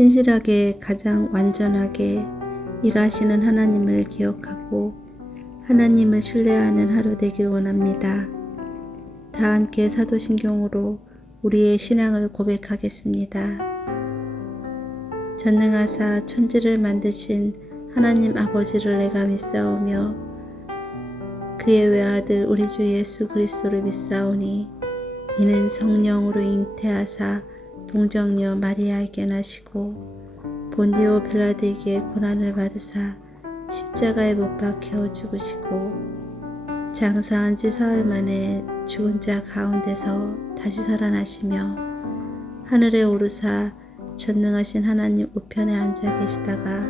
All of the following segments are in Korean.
신실하게 가장 완전하게 일하시는 하나님을 기억하고 하나님을 신뢰하는 하루 되길 원합니다. 다 함께 사도신경으로 우리의 신앙을 고백하겠습니다. 전능하사 천지를 만드신 하나님 아버지를 내가 믿사오며 그의 외아들 우리 주 예수 그리스도를 믿사오니 이는 성령으로 잉태하사 동정녀 마리아에게 나시고 본디오 빌라드에게 고난을 받으사 십자가에 못 박혀 죽으시고 장사한 지 사흘 만에 죽은 자 가운데서 다시 살아나시며 하늘에 오르사 전능하신 하나님 우편에 앉아 계시다가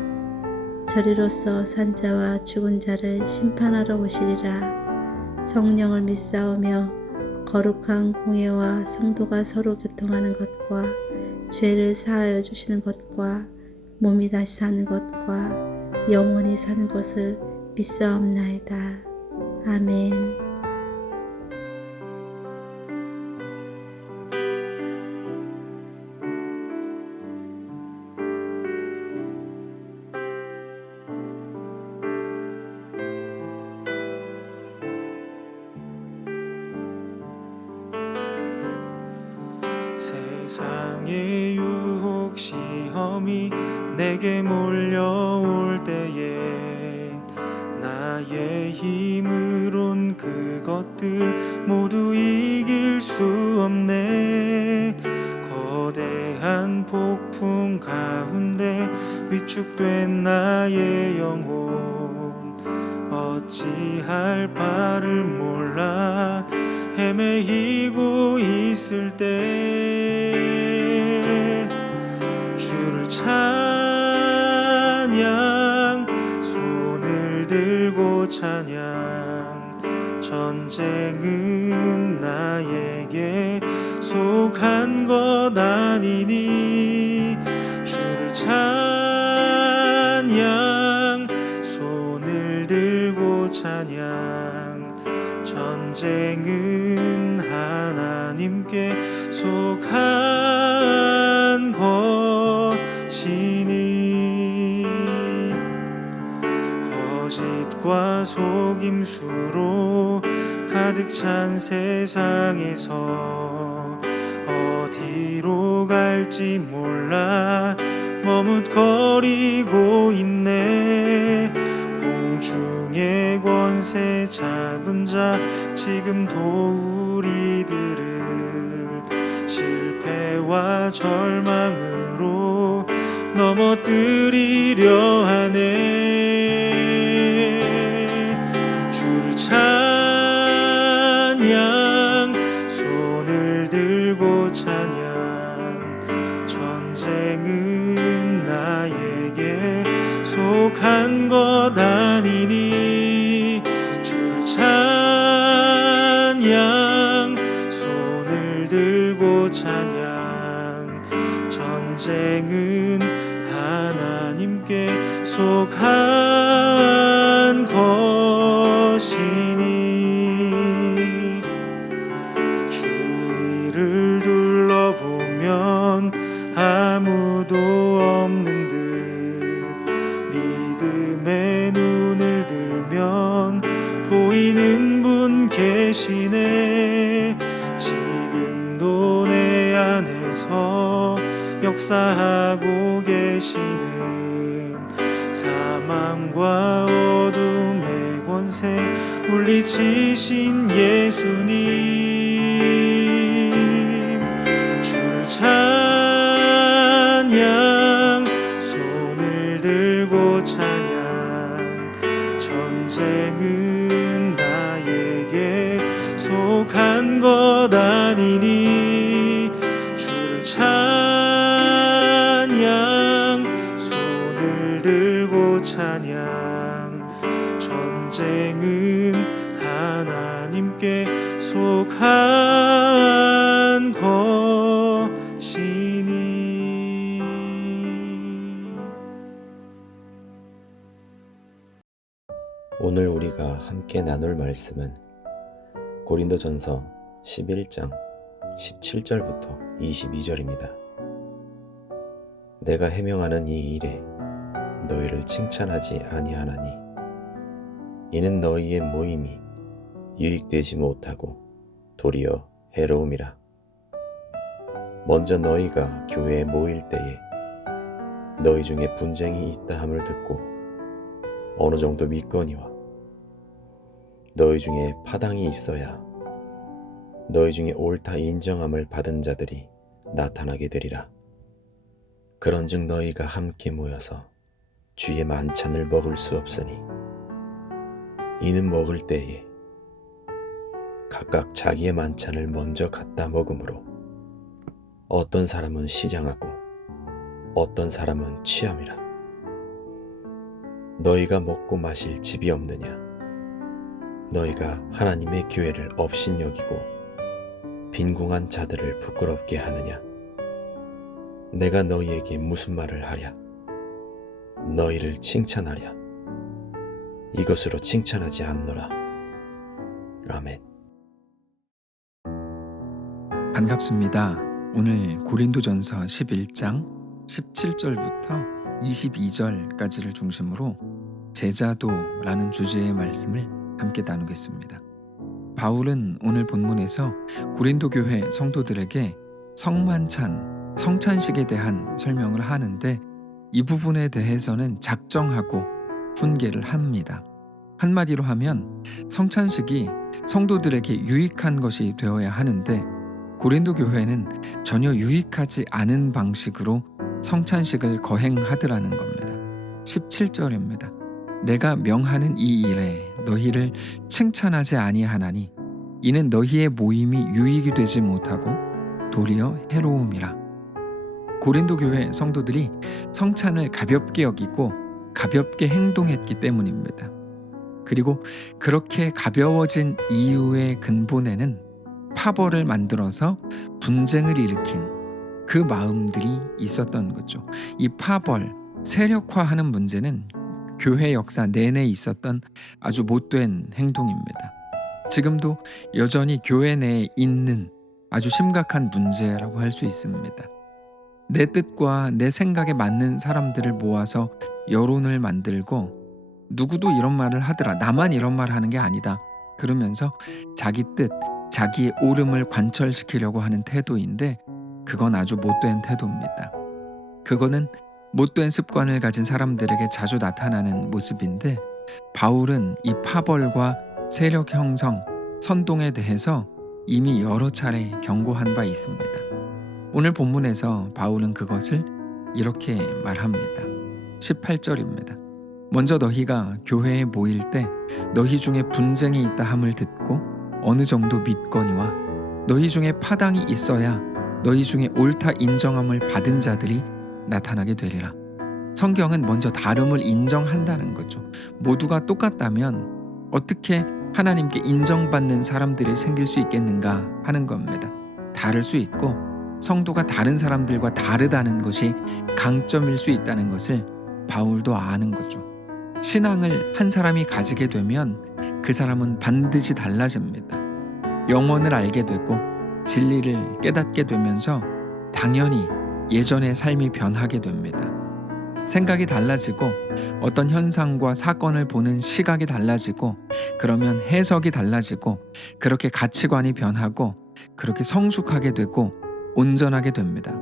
저리로서 산자와 죽은 자를 심판하러 오시리라. 성령을 믿사오며 거룩한 공예와 성도가 서로 교통하는 것과 죄를 사하여 주시는 것과 몸이 다시 사는 것과 영원히 사는 것을 믿사옵나이다. 아멘. 세상의 유혹 시험이 내게 몰려올 때에 나의 힘으론 그것들 모두 이길 수 없네. 거대한 폭풍 가운데 위축된 나의 영혼 어찌할 바를 몰라 헤매이고 있을 때 주를 찬양 손을 들고 찬양 전쟁은 나에게 속한 것 아니니 주를 찬양 손을 들고 찬양 전쟁은 하나님께 속한 것이니 거짓과 속임수로 가득 찬 세상에서 어디로 갈지 몰라 머뭇거리고 있네. 공중의 권세 잡은 자 지금도 우리들을 실패와 절망으로 넘어뜨리려 하네. 주를 찬양 손을 들고 찬양 전쟁은 나에게 속한 것 아니니 주를 찬양 손을 들고 찬양 전쟁은 하나님께 속한 것이니 주위를 둘러보면 아무도 없는 듯 믿음의 눈을 들면 보이는 분 계시네. 지금도 내 안에서 역사하고 계시는 사망과 어둠의 권세 물리치신 예수님 주를 찬양 손을 들고 찬양 전쟁은 나에게 속한 것 아니니 주를 찬양 손을 들고 찬양 전쟁은 하나님께 속한 것이니. 오늘 우리가 함께 나눌 말씀은 고린도전서 11장 17절부터 22절입니다. 내가 해명하는 이 일에 너희를 칭찬하지 아니하나니 이는 너희의 모임이 유익되지 못하고 도리어 해로움이라. 먼저 너희가 교회에 모일 때에 너희 중에 분쟁이 있다 함을 듣고 어느 정도 믿거니와 너희 중에 파당이 있어야 너희 중에 옳다 인정함을 받은 자들이 나타나게 되리라. 그런즉 너희가 함께 모여서 주의 만찬을 먹을 수 없으니 이는 먹을 때에 각각 자기의 만찬을 먼저 갖다 먹으므로 어떤 사람은 시장하고 어떤 사람은 취함이라. 너희가 먹고 마실 집이 없느냐? 너희가 하나님의 교회를 업신여기고 빈궁한 자들을 부끄럽게 하느냐? 내가 너희에게 무슨 말을 하랴? 너희를 칭찬하랴? 이것으로 칭찬하지 않노라. 아멘. 반갑습니다. 오늘 고린도전서 11장 17절부터 22절까지를 중심으로 제자도라는 주제의 말씀을 함께 나누겠습니다. 바울은 오늘 본문에서 고린도 교회 성도들에게 성만찬, 성찬식에 대한 설명을 하는데 이 부분에 대해서는 작정하고 훈계를 합니다. 한마디로 하면 성찬식이 성도들에게 유익한 것이 되어야 하는데 고린도 교회는 전혀 유익하지 않은 방식으로 성찬식을 거행하더라는 겁니다. 17절입니다. 내가 명하는 이 일에 너희를 칭찬하지 아니하나니 이는 너희의 모임이 유익이 되지 못하고 도리어 해로움이라. 고린도 교회 성도들이 성찬을 가볍게 여기고 가볍게 행동했기 때문입니다. 그리고 그렇게 가벼워진 이유의 근본에는 파벌을 만들어서 분쟁을 일으킨 그 마음들이 있었던 거죠. 이 파벌, 세력화하는 문제는 교회 역사 내내 있었던 아주 못된 행동입니다. 지금도 여전히 교회 내에 있는 아주 심각한 문제라고 할 수 있습니다. 내 뜻과 내 생각에 맞는 사람들을 모아서 여론을 만들고 누구도 이런 말을 하더라, 나만 이런 말 하는 게 아니다 그러면서 자기 뜻, 자기의 옳음을 관철시키려고 하는 태도인데 그건 아주 못된 태도입니다. 그거는 못된 습관을 가진 사람들에게 자주 나타나는 모습인데 바울은 이 파벌과 세력 형성, 선동에 대해서 이미 여러 차례 경고한 바 있습니다. 오늘 본문에서 바울은 그것을 이렇게 말합니다. 18절입니다. 먼저 너희가 교회에 모일 때 너희 중에 분쟁이 있다 함을 듣고 어느 정도 믿거니와 너희 중에 파당이 있어야 너희 중에 옳다 인정함을 받은 자들이 나타나게 되리라. 성경은 먼저 다름을 인정한다는 거죠. 모두가 똑같다면 어떻게 하나님께 인정받는 사람들이 생길 수 있겠는가 하는 겁니다. 다를 수 있고 성도가 다른 사람들과 다르다는 것이 강점일 수 있다는 것을 바울도 아는 거죠. 신앙을 한 사람이 가지게 되면 그 사람은 반드시 달라집니다. 영혼을 알게 되고 진리를 깨닫게 되면서 당연히 예전의 삶이 변하게 됩니다. 생각이 달라지고 어떤 현상과 사건을 보는 시각이 달라지고 그러면 해석이 달라지고 그렇게 가치관이 변하고 그렇게 성숙하게 되고 온전하게 됩니다.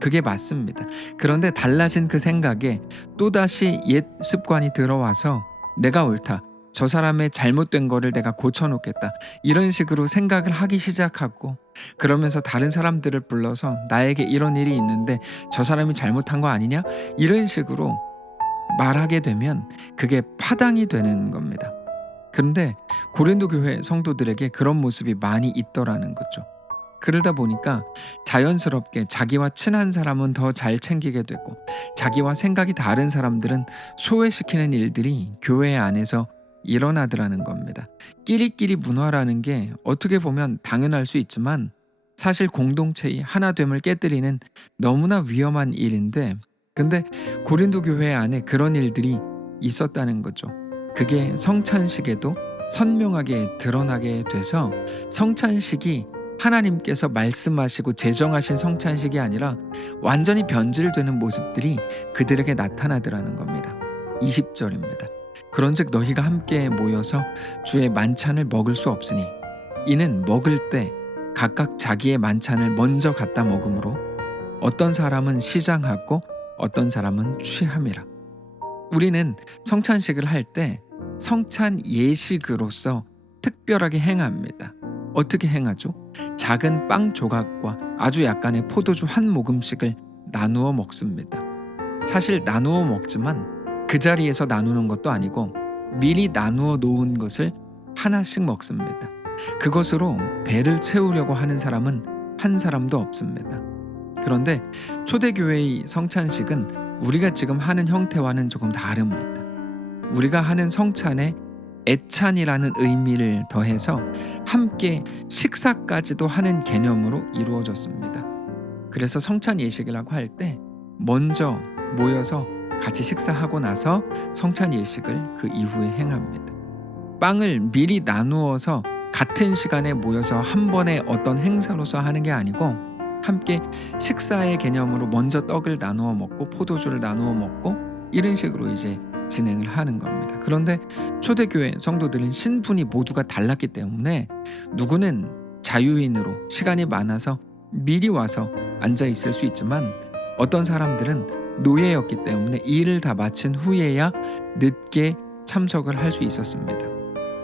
그게 맞습니다. 그런데 달라진 그 생각에 또다시 옛 습관이 들어와서 내가 옳다, 저 사람의 잘못된 거를 내가 고쳐놓겠다 이런 식으로 생각을 하기 시작하고 그러면서 다른 사람들을 불러서 나에게 이런 일이 있는데 저 사람이 잘못한 거 아니냐 이런 식으로 말하게 되면 그게 파당이 되는 겁니다. 그런데 고린도 교회 성도들에게 그런 모습이 많이 있더라는 거죠. 그러다 보니까 자연스럽게 자기와 친한 사람은 더 잘 챙기게 되고 자기와 생각이 다른 사람들은 소외시키는 일들이 교회 안에서 일어나더라는 겁니다. 끼리끼리 문화라는 게 어떻게 보면 당연할 수 있지만 사실 공동체의 하나됨을 깨뜨리는 너무나 위험한 일인데 근데 고린도 교회 안에 그런 일들이 있었다는 거죠. 그게 성찬식에도 선명하게 드러나게 돼서 성찬식이 하나님께서 말씀하시고 제정하신 성찬식이 아니라 완전히 변질되는 모습들이 그들에게 나타나더라는 겁니다. 20절입니다. 그런즉 너희가 함께 모여서 주의 만찬을 먹을 수 없으니 이는 먹을 때 각각 자기의 만찬을 먼저 갖다 먹으므로 어떤 사람은 시장하고 어떤 사람은 취함이라. 우리는 성찬식을 할 때 성찬 예식으로서 특별하게 행합니다. 어떻게 행하죠? 작은 빵 조각과 아주 약간의 포도주 한 모금씩을 나누어 먹습니다. 사실 나누어 먹지만 그 자리에서 나누는 것도 아니고 미리 나누어 놓은 것을 하나씩 먹습니다. 그것으로 배를 채우려고 하는 사람은 한 사람도 없습니다. 그런데 초대교회의 성찬식은 우리가 지금 하는 형태와는 조금 다릅니다. 우리가 하는 성찬에 애찬이라는 의미를 더해서 함께 식사까지도 하는 개념으로 이루어졌습니다. 그래서 성찬 예식이라고 할 때 먼저 모여서 같이 식사하고 나서 성찬 예식을 그 이후에 행합니다. 빵을 미리 나누어서 같은 시간에 모여서 한 번에 어떤 행사로서 하는 게 아니고 함께 식사의 개념으로 먼저 떡을 나누어 먹고 포도주를 나누어 먹고 이런 식으로 이제 진행을 하는 겁니다. 그런데 초대교회 성도들은 신분이 모두가 달랐기 때문에 누구는 자유인으로 시간이 많아서 미리 와서 앉아 있을 수 있지만 어떤 사람들은 노예였기 때문에 일을 다 마친 후에야 늦게 참석을 할 수 있었습니다.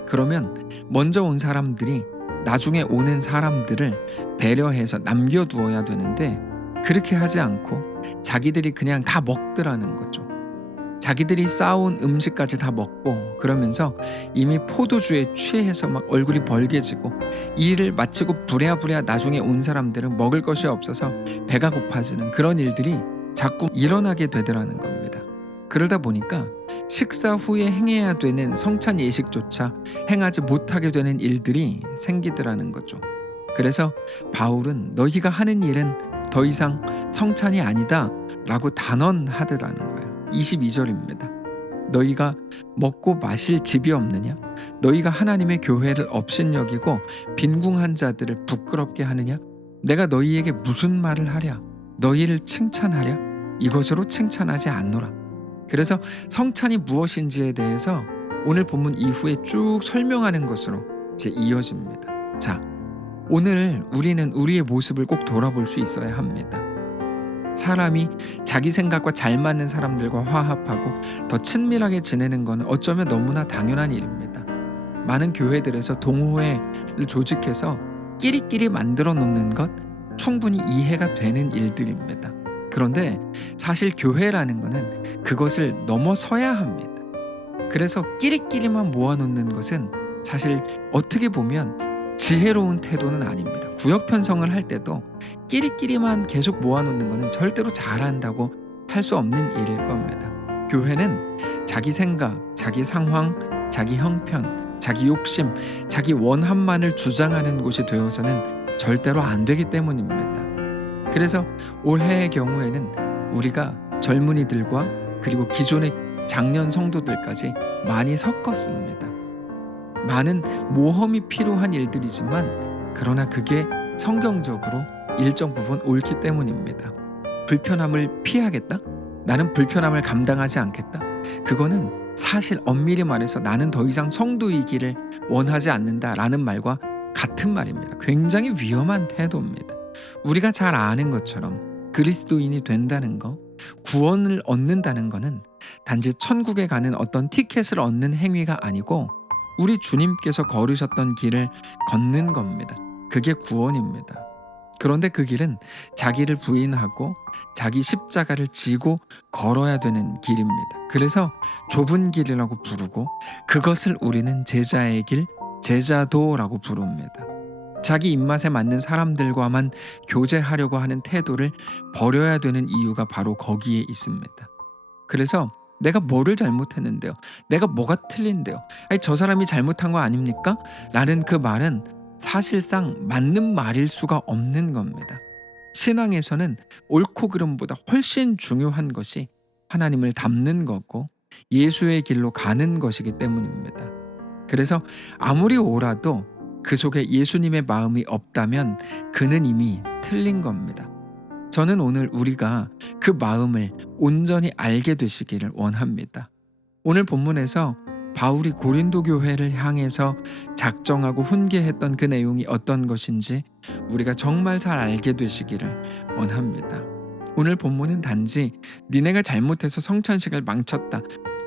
그러면 먼저 온 사람들이 나중에 오는 사람들을 배려해서 남겨두어야 되는데 그렇게 하지 않고 자기들이 그냥 다 먹더라는 거죠. 자기들이 싸온 음식까지 다 먹고 그러면서 이미 포도주에 취해서 막 얼굴이 벌개지고 이 일을 마치고 부랴부랴 나중에 온 사람들은 먹을 것이 없어서 배가 고파지는 그런 일들이 자꾸 일어나게 되더라는 겁니다. 그러다 보니까 식사 후에 행해야 되는 성찬 예식조차 행하지 못하게 되는 일들이 생기더라는 거죠. 그래서 바울은 너희가 하는 일은 더 이상 성찬이 아니다 라고 단언하더라는 거예요. 22절입니다. 너희가 먹고 마실 집이 없느냐? 너희가 하나님의 교회를 업신여기고 빈궁한 자들을 부끄럽게 하느냐? 내가 너희에게 무슨 말을 하랴? 너희를 칭찬하랴? 이것으로 칭찬하지 않노라. 그래서 성찬이 무엇인지에 대해서 오늘 본문 이후에 쭉 설명하는 것으로 이제 이어집니다. 자, 오늘 우리는 우리의 모습을 꼭 돌아볼 수 있어야 합니다. 사람이 자기 생각과 잘 맞는 사람들과 화합하고 더 친밀하게 지내는 것은 어쩌면 너무나 당연한 일입니다. 많은 교회들에서 동호회를 조직해서 끼리끼리 만들어 놓는 것 충분히 이해가 되는 일들입니다. 그런데 사실 교회라는 것은 그것을 넘어서야 합니다. 그래서 끼리끼리만 모아놓는 것은 사실 어떻게 보면 지혜로운 태도는 아닙니다. 구역 편성을 할 때도 끼리끼리만 계속 모아놓는 것은 절대로 잘한다고 할 수 없는 일일 겁니다. 교회는 자기 생각, 자기 상황, 자기 형편, 자기 욕심, 자기 원함만을 주장하는 곳이 되어서는 절대로 안 되기 때문입니다. 그래서 올해의 경우에는 우리가 젊은이들과 그리고 기존의 장년 성도들까지 많이 섞었습니다. 많은 모험이 필요한 일들이지만 그러나 그게 성경적으로 일정 부분 옳기 때문입니다. 불편함을 피하겠다? 나는 불편함을 감당하지 않겠다? 그거는 사실 엄밀히 말해서 나는 더 이상 성도이기를 원하지 않는다라는 말과 같은 말입니다. 굉장히 위험한 태도입니다. 우리가 잘 아는 것처럼 그리스도인이 된다는 거, 구원을 얻는다는 거는 단지 천국에 가는 어떤 티켓을 얻는 행위가 아니고 우리 주님께서 걸으셨던 길을 걷는 겁니다. 그게 구원입니다. 그런데 그 길은 자기를 부인하고 자기 십자가를 지고 걸어야 되는 길입니다. 그래서 좁은 길이라고 부르고 그것을 우리는 제자의 길, 제자도라고 부릅니다. 자기 입맛에 맞는 사람들과만 교제하려고 하는 태도를 버려야 되는 이유가 바로 거기에 있습니다. 그래서 내가 뭐를 잘못했는데요? 내가 뭐가 틀린데요? 아니, 저 사람이 잘못한 거 아닙니까? 라는 그 말은 사실상 맞는 말일 수가 없는 겁니다. 신앙에서는 옳고 그름보다 훨씬 중요한 것이 하나님을 닮는 거고 예수의 길로 가는 것이기 때문입니다. 그래서 아무리 옳아도 그 속에 예수님의 마음이 없다면 그는 이미 틀린 겁니다. 저는 오늘 우리가 그 마음을 온전히 알게 되시기를 원합니다. 오늘 본문에서 바울이 고린도 교회를 향해서 작정하고 훈계했던 그 내용이 어떤 것인지 우리가 정말 잘 알게 되시기를 원합니다. 오늘 본문은 단지 니네가 잘못해서 성찬식을 망쳤다,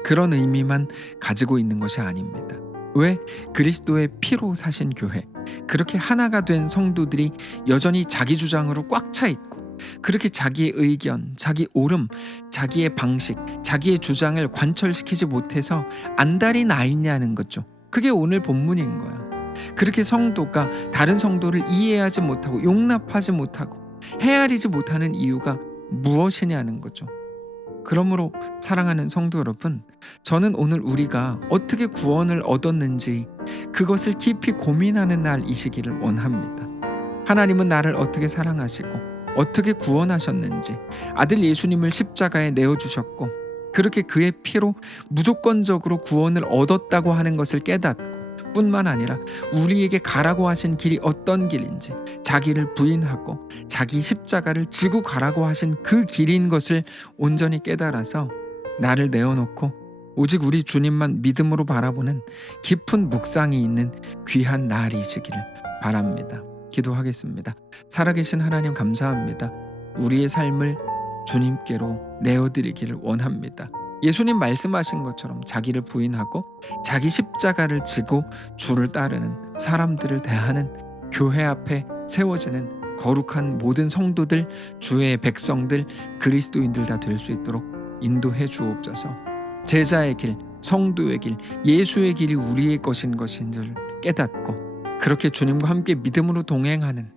그런 의미만 가지고 있는 것이 아닙니다. 왜? 그리스도의 피로 사신 교회, 그렇게 하나가 된 성도들이 여전히 자기 주장으로 꽉 차 있고, 그렇게 자기의 의견, 자기 옳음, 자기의 방식, 자기의 주장을 관철시키지 못해서 안달이 나 있냐는 거죠. 그게 오늘 본문인 거야. 그렇게 성도가 다른 성도를 이해하지 못하고 용납하지 못하고 헤아리지 못하는 이유가 무엇이냐는 거죠. 그러므로 사랑하는 성도 여러분, 저는 오늘 우리가 어떻게 구원을 얻었는지 그것을 깊이 고민하는 날이시기를 원합니다. 하나님은 나를 어떻게 사랑하시고 어떻게 구원하셨는지, 아들 예수님을 십자가에 내어주셨고 그렇게 그의 피로 무조건적으로 구원을 얻었다고 하는 것을 깨닫고, 뿐만 아니라 우리에게 가라고 하신 길이 어떤 길인지, 자기를 부인하고 자기 십자가를 지고 가라고 하신 그 길인 것을 온전히 깨달아서 나를 내어놓고 오직 우리 주님만 믿음으로 바라보는 깊은 묵상이 있는 귀한 날이시기를 바랍니다. 기도하겠습니다. 살아계신 하나님 감사합니다. 우리의 삶을 주님께로 내어드리기를 원합니다. 예수님 말씀하신 것처럼 자기를 부인하고 자기 십자가를 지고 주를 따르는 사람들을 대하는 교회 앞에 세워지는 거룩한 모든 성도들, 주의 백성들, 그리스도인들 다 될 수 있도록 인도해 주옵소서. 제자의 길, 성도의 길, 예수의 길이 우리의 것인 줄 깨닫고 그렇게 주님과 함께 믿음으로 동행하는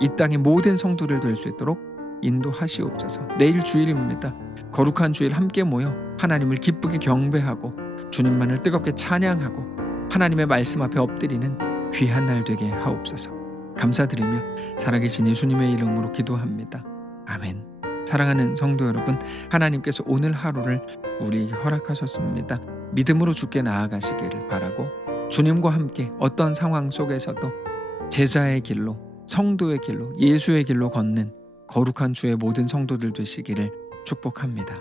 이 땅의 모든 성도들 될 수 있도록 인도하시옵소서. 내일 주일입니다. 거룩한 주일 함께 모여 하나님을 기쁘게 경배하고 주님만을 뜨겁게 찬양하고 하나님의 말씀 앞에 엎드리는 귀한 날 되게 하옵소서. 감사드리며 살아계신 예수님의 이름으로 기도합니다. 아멘. 사랑하는 성도 여러분, 하나님께서 오늘 하루를 우리에게 허락하셨습니다. 믿음으로 주께 나아가시기를 바라고, 주님과 함께 어떤 상황 속에서도 제자의 길로, 성도의 길로, 예수의 길로 걷는 거룩한 주의 모든 성도들 되시기를 축복합니다.